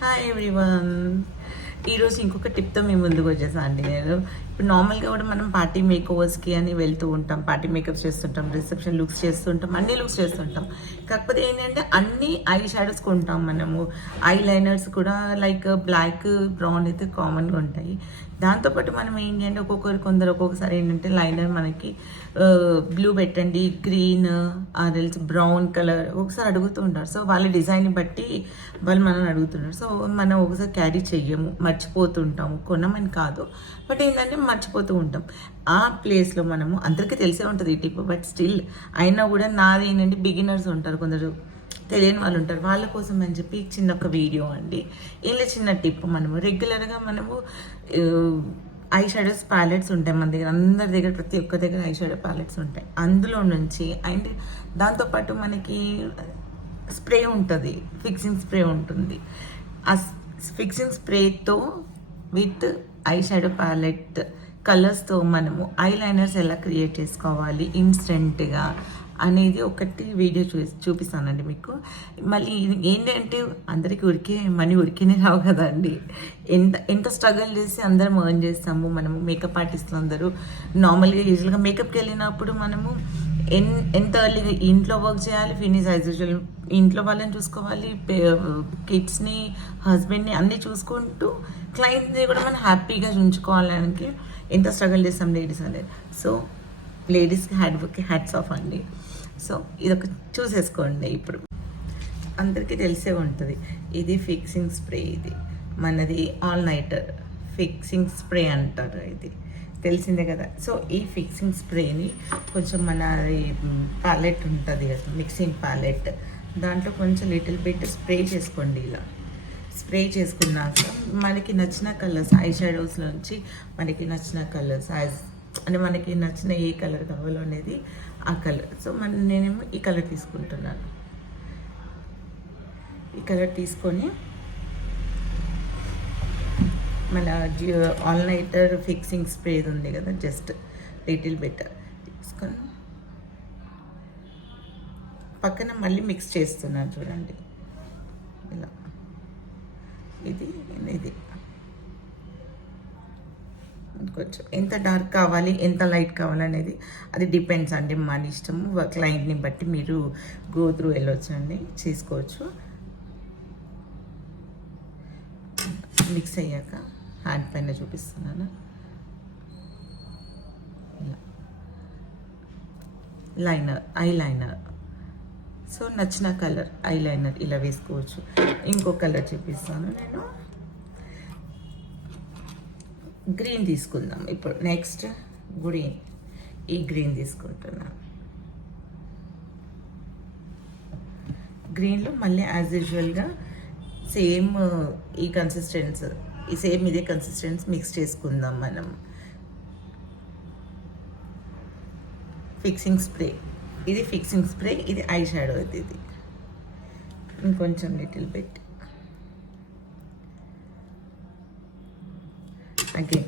Hi everyone. ఈరోజు ఇంకొక టిప్తో మేము ముందుకు వచ్చేసాను అండి. నేను ఇప్పుడు నార్మల్గా కూడా మనం పార్టీ మేకోవర్స్కి అని వెళ్తూ ఉంటాం, పార్టీ మేకప్ చేస్తుంటాం, రిసెప్షన్ లుక్స్ చేస్తుంటాం, అన్ని లుక్స్ చేస్తుంటాం. కాకపోతే ఏంటంటే అన్ని ఐ షాడోస్ కొంటాం మనము. ఐ లైనర్స్ కూడా లైక్ బ్లాక్, బ్రౌన్ అయితే కామన్గా ఉంటాయి. దాంతోపాటు మనం ఏంటంటే కొందరు ఒక్కొక్కసారి ఏంటంటే లైనర్ మనకి బ్లూ పెట్టండి, గ్రీన్ ఆరెల్స్ బ్రౌన్ కలర్ ఒకసారి అడుగుతూ ఉంటారు. సో వాళ్ళ డిజైన్ బట్టి వాళ్ళు మనల్ని అడుగుతున్నారు. సో మనం ఒకసారి క్యారీ చెయ్యము, మర్చిపోతుంటాము. కొనమని కాదు, బట్ ఏంటంటే మర్చిపోతూ ఉంటాం. ఆ ప్లేస్లో మనము అందరికీ తెలిసే ఉంటుంది ఈ టిప్, బట్ స్టిల్ అయినా కూడా నాది ఏంటంటే బిగినర్స్ ఉంటారు, కొందరు తెలియని వాళ్ళు ఉంటారు, వాళ్ళ కోసం అని చెప్పి చిన్న ఒక వీడియో అండి. ఇలా చిన్న టిప్, మనము రెగ్యులర్గా మనము ఐ షాడోస్ ప్యాలెట్స్ ఉంటాయి మన దగ్గర, అందరి దగ్గర, ప్రతి ఒక్క దగ్గర ఐ షాడో ప్యాలెట్స్ ఉంటాయి. అందులో నుంచి అండ్ దాంతోపాటు మనకి స్ప్రే ఉంటుంది, ఫిక్సింగ్ స్ప్రే ఉంటుంది. ఆ ఫిక్సింగ్ స్ప్రేతో విత్ ఐ షాడో ప్యాలెట్ కలర్స్తో మనము ఐ లైనర్స్ ఎలా క్రియేట్ చేసుకోవాలి ఇన్స్టెంట్గా అనేది ఒకటి వీడియో చూపిస్తానండి మీకు. మళ్ళీ ఏంటంటే అందరికీ మనీ ఉరికినే రావు కదండి. ఎంత స్ట్రగుల్ చేసి అందరం ఎర్న్ చేస్తాము. మనము మేకప్ ఆర్టిస్టులు అందరూ నార్మల్గా యూజువల్గా మేకప్కి వెళ్ళినప్పుడు మనము ఎంత ఎర్లీగా ఇంట్లో వర్క్ చేయాలి, ఫినిష్ యాజ్ యూజువల్ ఇంట్లో వాళ్ళని చూసుకోవాలి, కిడ్స్ని, హస్బెండ్ని అన్నీ చూసుకుంటూ క్లయింట్ని కూడా మనం హ్యాపీగా ఉంచుకోవడానికి ఎంత స్ట్రగుల్ చేస్తాం లేడీస్ అనేది. సో లేడీస్కి హ్యాట్స్ ఆఫ్ అండి. సో ఇదొక చూసేసుకోండి. ఇప్పుడు అందరికీ తెలిసే ఉంటుంది, ఇది ఫిక్సింగ్ స్ప్రే. ఇది మనది ఆల్ నైటర్ ఫిక్సింగ్ స్ప్రే అంటారు, ఇది తెలిసిందే కదా. సో ఈ ఫిక్సింగ్ స్ప్రేని కొంచెం మన ప్యాలెట్ ఉంటుంది కదా, మిక్సింగ్ ప్యాలెట్, దాంట్లో కొంచెం లిటిల్ బిట్ స్ప్రే చేసుకోండి. ఇలా స్ప్రే చేసుకున్నాక మనకి నచ్చిన కలర్స్ ఐ షాడోస్లోంచి మనకి నచ్చిన కలర్స్ అంటే మనకి నచ్చిన ఏ కలర్ కావాలో అనేది ఆ కలర్. సో నేనేమో ఈ కలర్ తీసుకుంటున్నాను. ఈ కలర్ తీసుకొని మన ఆల్ నైటర్ ఫిక్సింగ్ స్ప్రే ఉంది కదా, జస్ట్ లిటిల్ బిట్ తీసుకొని పక్కన మళ్ళీ మిక్స్ చేస్తున్నాను చూడండి. ఇలా ఇది కొంచెం ఎంత డార్క్ కావాలి, ఎంత లైట్ కావాలనేది అది డిపెండ్స్ అండి, మన ఇష్టము. క్లయింట్ని బట్టి మీరు గో త్రూ వెళ్ళొచ్చు అండి, చేసుకోవచ్చు. మిక్స్ అయ్యాక హ్యాండ్ పైన చూపిస్తున్నాను. ఇలా లైనర్, ఐ లైనర్. సో నచ్చిన కలర్ ఐ లైనర్ ఇలా వేసుకోవచ్చు. ఇంకో కలర్ చూపిస్తాను నేను, గ్రీన్ తీసుకుందాం ఇప్పుడు. నెక్స్ట్ గ్రీన్, ఈ గ్రీన్ తీసుకుంటున్నాను. గ్రీన్లో మళ్ళీ యాజ్ యూజువల్గా సేమ్ ఈ కన్సిస్టెన్సీ, ఇదే కన్సిస్టెన్సీ మిక్స్ చేసుకుందాం మనం. ఫిక్సింగ్ స్ప్రే, ఇది ఫిక్సింగ్ స్ప్రే, ఇది ఐ షాడో. ఇది ఇంకొంచెం లిటిల్ బిట్ అగైన్.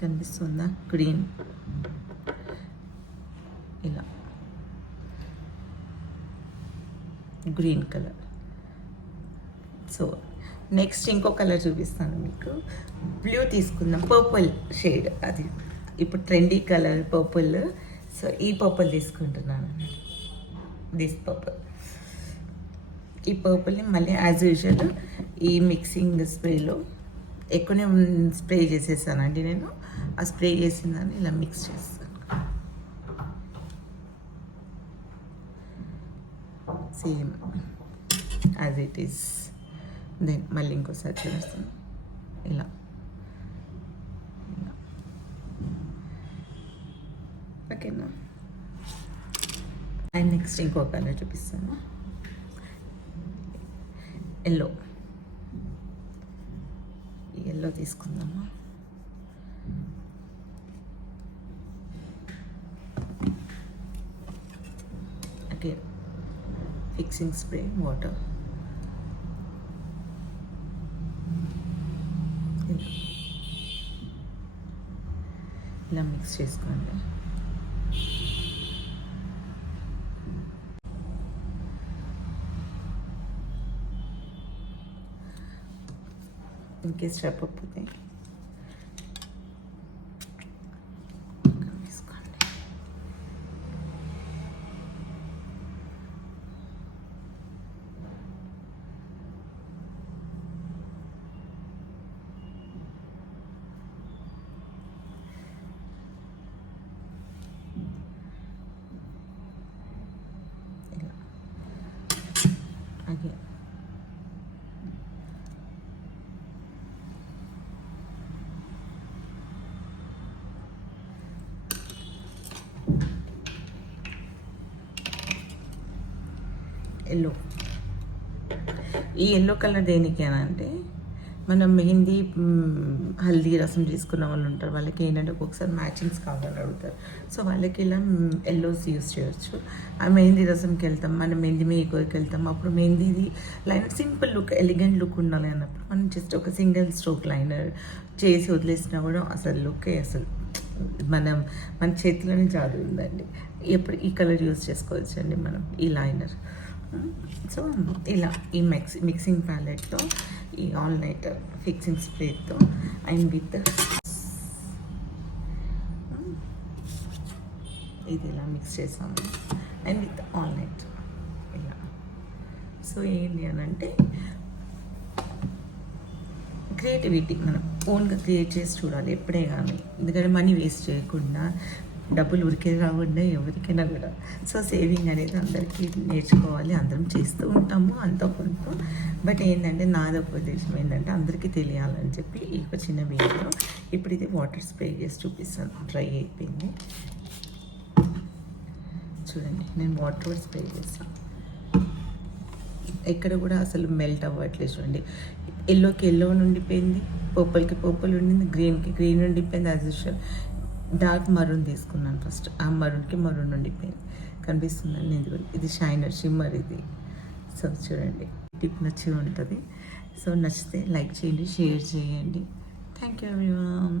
కనిపిస్తుందా గ్రీన్? ఇలా గ్రీన్ కలర్. సో నెక్స్ట్ ఇంకో కలర్ చూపిస్తాను మీకు. బ్లూ తీసుకుందాం, పర్పుల్ షేడ్, అది ఇప్పుడు ట్రెండీ కలర్ పర్పుల్. సో ఈ పర్పుల్ తీసుకుంటున్నాను, దిస్ పర్పుల్. ఈ పర్పుల్ని మళ్ళీ యాజ్ యూజువల్ ఈ మిక్సింగ్ స్ప్రేలో ఎక్కువనే స్ప్రే చేసేసానండి నేను. ఆ స్ప్రే చేసిందని ఇలా మిక్స్ చేస్తాను same as it is. Then మళ్ళీ ఇంకోసారి చేస్తాను ఇలా. ఓకేనా? అండ్ నెక్స్ట్ ఇంకో కలర్ చూపిస్తాను, ఎల్లో. ఎల్లో తీసుకుందామా. Again fixing spray, water. ఇలా మిక్స్ చేసుకోండి. ఇంకేస్ చెప్పకపోతే తీసుకోండి. ఇలా అగే ఎల్లో. ఈ ఎల్లో కలర్ దేనికి అని అంటే మనం మెహందీ హల్దీ రసం తీసుకున్న వాళ్ళు ఉంటారు, వాళ్ళకి ఏంటంటే ఒక్కొక్కసారి మ్యాచింగ్స్ కావాలని అడుగుతారు. సో వాళ్ళకి ఇలా ఎల్లోస్ యూస్ చేయొచ్చు. ఆ మెహందీ రసంకి వెళ్తాం, మనం మెహందీ మేకర్కి వెళ్తాం, అప్పుడు మెహందీది liner simple look, elegant look ఉండాలి అన్నప్పుడు మనం జస్ట్ ఒక సింగిల్ స్ట్రోక్ లైనర్ చేసి వదిలేసినా కూడా అసలు లుక్కే అసలు మన చేతిలోనే జాదు ఉందండి. ఎప్పుడు ఈ కలర్ యూస్ చేసుకోవచ్చు అండి మనం, ఈ లైనర్. సో ఇలా ఈ మిక్సింగ్ ప్యాలెట్తో ఈ ఆల్ నైట్ ఫిక్సింగ్ స్ప్రేతో అండ్ విత్ ఇది ఇలా మిక్స్ చేసాము అండ్ విత్ ఆల్ నైట్ ఇలా. సో ఏంటి అని అంటే క్రియేటివిటీ మనం ఓన్గా క్రియేట్ చేసి చూడాలి ఎప్పుడే కానీ, ఎందుకంటే మనీ వేస్ట్ చేయకుండా, డబ్బులు ఉరికే రాకుండా ఎవరికైనా కూడా. సో సేవింగ్ అనేది అందరికీ నేర్చుకోవాలి, అందరం చేస్తూ ఉంటాము అంత కొంత. బట్ ఏంటంటే నాదొక ఉద్దేశం ఏంటంటే అందరికీ తెలియాలని చెప్పి ఈ ఒక చిన్న వీడియో. ఇప్పుడు ఇది వాటర్ స్ప్రే చేసి చూపిస్తాను. డ్రై అయిపోయింది చూడండి, నేను వాటర్ స్ప్రే చేస్తాను. ఎక్కడ కూడా అసలు మెల్ట్ అవ్వట్లేదు చూడండి. ఎల్లోకి ఎల్లో ఉండిపోయింది, పర్పుల్కి పర్పుల్ ఉండింది, గ్రీన్కి గ్రీన్ ఉండిపోయింది. యాజ్ యూజువల్ డార్క్ మరూన్ తీసుకున్నాను ఫస్ట్, ఆ మరూన్కి మరూన్ ఉండిపోయింది. కనిపిస్తుందండి ఇది షైనర్ షిమ్మర్ ఇది. సో చూడండి, టిప్ నచ్చి ఉంటుంది. సో నచ్చితే లైక్ చేయండి, షేర్ చేయండి. Thank you everyone.